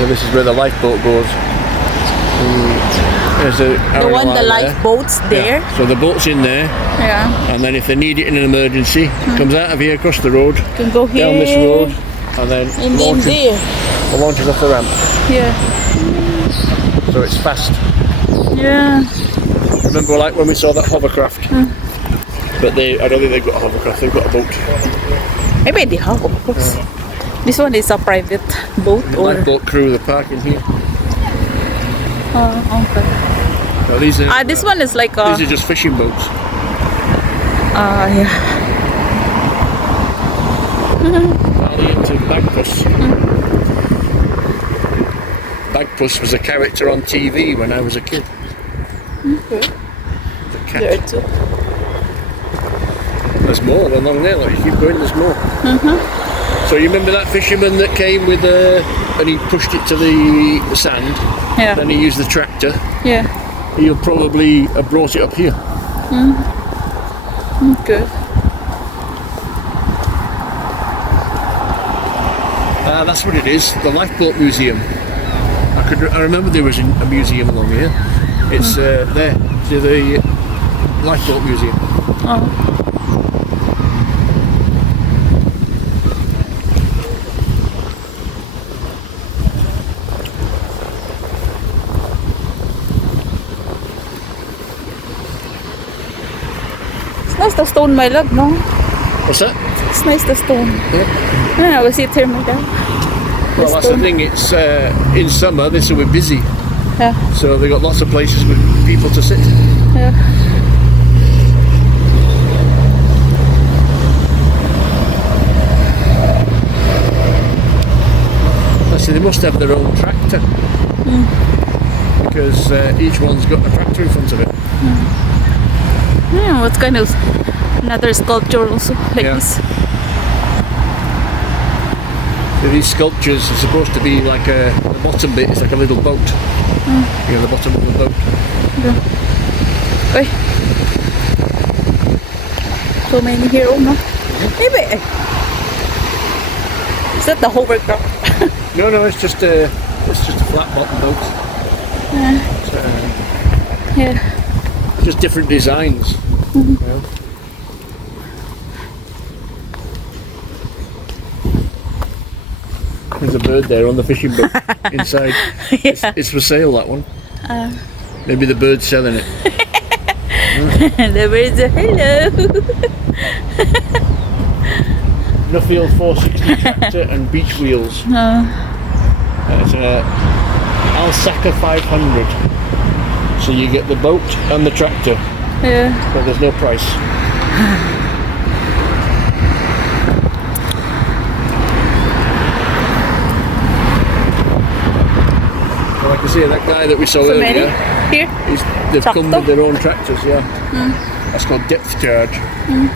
So this is where the lifeboat goes. There's The one, the there. lifeboats there. Yeah. So the boat's in there, Yeah. and then if they need it in an emergency, it comes out of here, across the road, Can go here. down this road, and then And then there. launches off the ramp. Yeah. So it's fast. Yeah. Remember, like when we saw that hovercraft? But I don't think they've got a hovercraft. They've got a boat. Maybe they have, of course. This one is a private boat or. Lifeboat crew, the parking here. Oh, okay. No, these are. This one is like a. These are just fishing boats. Yeah. Valiant and Bagpuss. Bagpuss was a character on TV when I was a kid. Okay. The cat. There too. There's more along there. Like, you keep going, there's more. So you remember that fisherman that came with and he pushed it to the sand. Yeah. Then he used the tractor. Yeah. He'll probably have brought it up here. Okay. That's what it is. The lifeboat museum. I remember there was a museum along here. It's there. The lifeboat museum. Oh. It's nice the stone, my love, no? What's that? It's nice the stone. Yeah. Yeah, we see it here, my love. Well, that's the thing. It's in summer. This will be busy, Yeah. so they got lots of places with people to sit. Yeah. So they must have their own tractor because each one's got a tractor in front of it. Yeah, what kind of another sculpture also like Yeah. this? So these sculptures are supposed to be like the bottom bit is like a little boat. You know, the bottom of the boat. Oi. So many here, oh no? Maybe. Is that the hovercraft? No, it's just a flat bottom boat. Yeah. Just different designs. You know. There's a bird there on the fishing boat inside. Yeah. It's for sale, that one. Maybe the bird's selling it. The birds are hello. Nuffield 460 tractor and beach wheels. It's a Alsaca 500. So you get the boat and the tractor, Yeah. but there's no price. Well, I can see that guy that we saw So earlier. many here. They've come Tractor? with their own tractors, yeah. That's called depth charge. Yeah,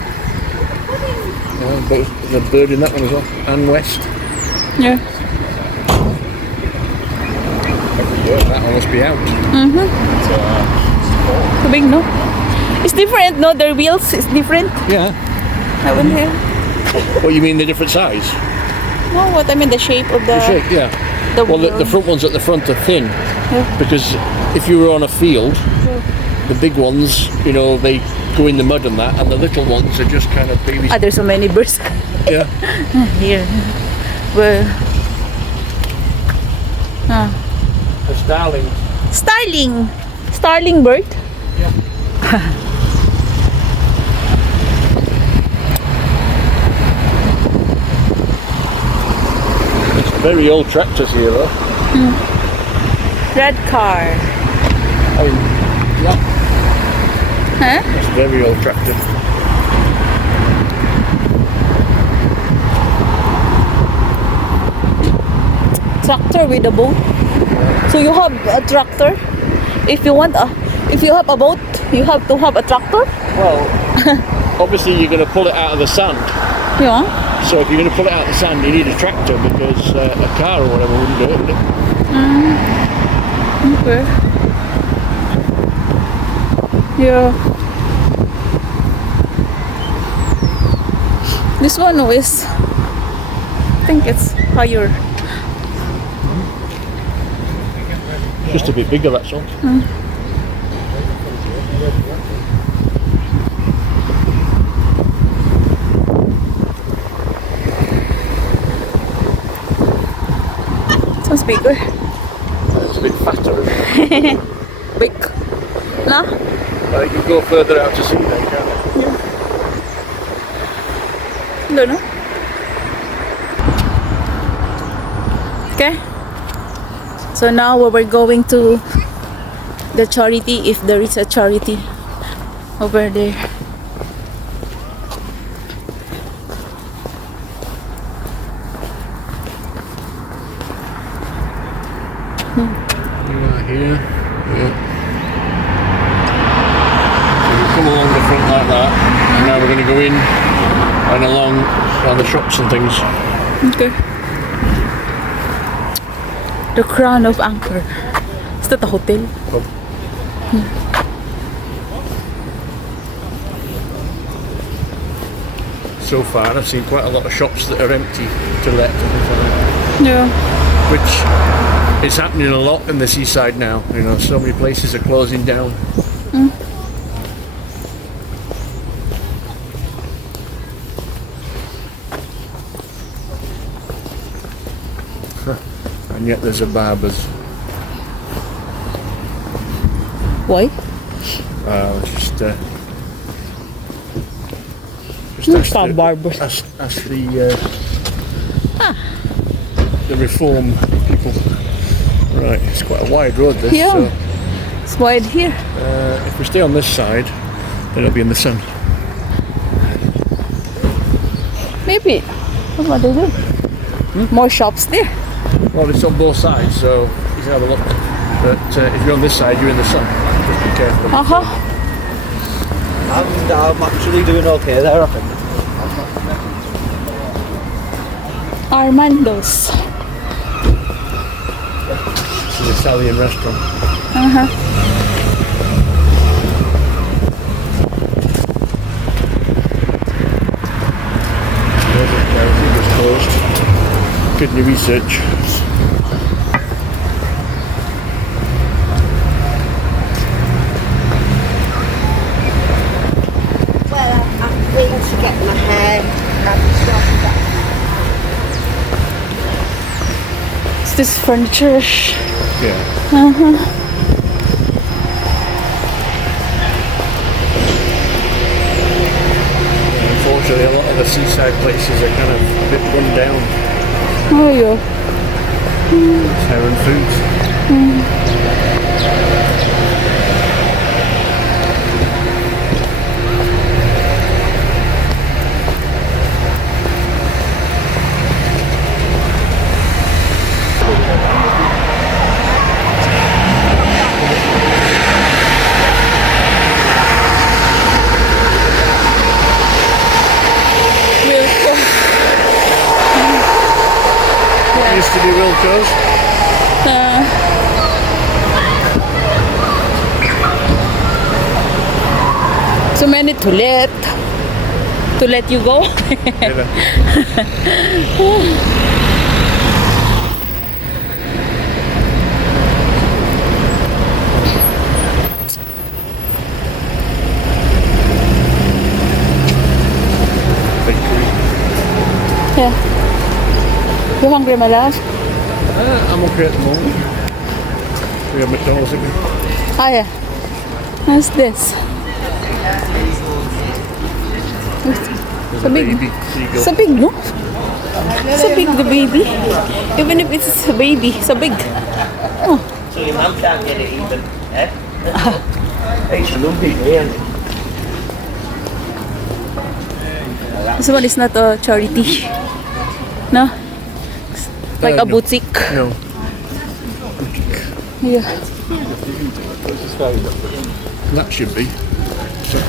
but there's a bird in that one as well. And West. Yeah. Yeah, that one must be out. Too big, no? It's different, no? Their wheels is different. Yeah. I wouldn't have. What, you mean the different size? No, what I mean the shape of the. The shape, yeah. The Well, wheel. the front ones at the front are thin. Yeah. Because if you were on a field, the big ones, you know, they go in the mud and that, and the little ones are just kind of babies. There's so many birds Yeah. here. Well. The starling. Starling bird. Yeah. It's very old tractors here, though. Redcar. I mean, yeah, Huh? it's a very old tractor. Tractor with a boat. So you have a tractor. If you have a boat, you have to have a tractor. Well, obviously you're going to pull it out of the sand. Yeah. So if you're going to pull it out of the sand, you need a tractor because a car or whatever wouldn't do it, would it? Okay. Yeah. This one is, I think it's higher. Just a bit bigger, that's all. Sounds bigger. It's a bit fatter, isn't it? Big. No? Well, you can go further out to sea then, can't you? Yeah. Don't know. Okay. So now we're going to the charity, if there is a charity over there. Here. Yeah. So we come along the front like that, and now we're going to go in and along around the shops and things. Okay. The Crown of Anchor. Is that a hotel? Oh. So far, I've seen quite a lot of shops that are empty to let and things like that. Yeah. Which is happening a lot in the seaside now. You know, so many places are closing down. And yet there's a barber's. Why? Just Some barbers. ask the reform people. Right, it's quite a wide road this. Yeah. So, It's wide here. if we stay on this side, then it'll be in the sun. Maybe. What do they do? More shops there. Well, it's on both sides, so you can have a look. But if you're on this side, you're in the sun. Just be careful. And I'm actually doing okay there, I think. Armando's. It's an Italian restaurant. It was closed. Kidney research. Well, I'm going to get my hair and stuff. Is this furniture? Yeah. Unfortunately, a lot of the seaside places are kind of a bit run down. Oh yeah. Heron Foods. Used to be Wilco's. So many to let you go. Never. Bakery. Yeah. You hungry, my love? I'm okay at the moment. We have McDonald's again. Ah yeah. What's this? There's So a big. baby seagull. So big, no? So big, the baby. Even if it's a baby, so big. Oh. So your mum can't get it even, eh? It's a lumpy day, isn't it? This one is not a charity. No? Like a No. boutique. No. Yeah. That should be.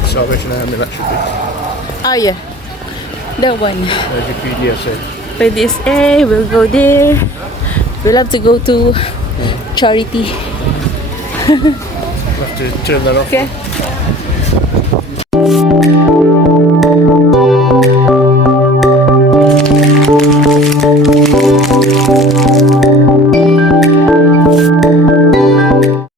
Salvation Army, that should be. Ah yeah. That one. There's your PDSA. By this, we'll go there. We'll have to go to charity. We'll have to turn that off. Okay.